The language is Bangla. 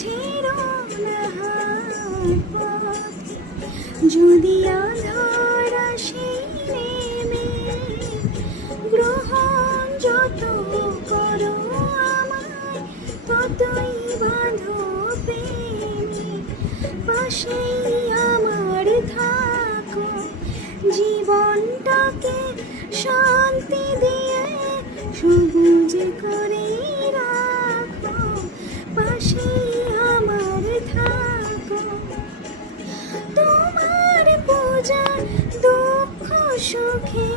ছেড়ো না হাত, যদি আধার আসে নেমে, গ্রহণ যত করো আমায়, ততই বাঁধো প্রেমে। পাশেই আমার থাকো, জীবনটাকে শান্তি দিয়ে সবুজ করে রাখো। পাশেই আমার থাকো, তোমার পূজা দুঃখ সুখে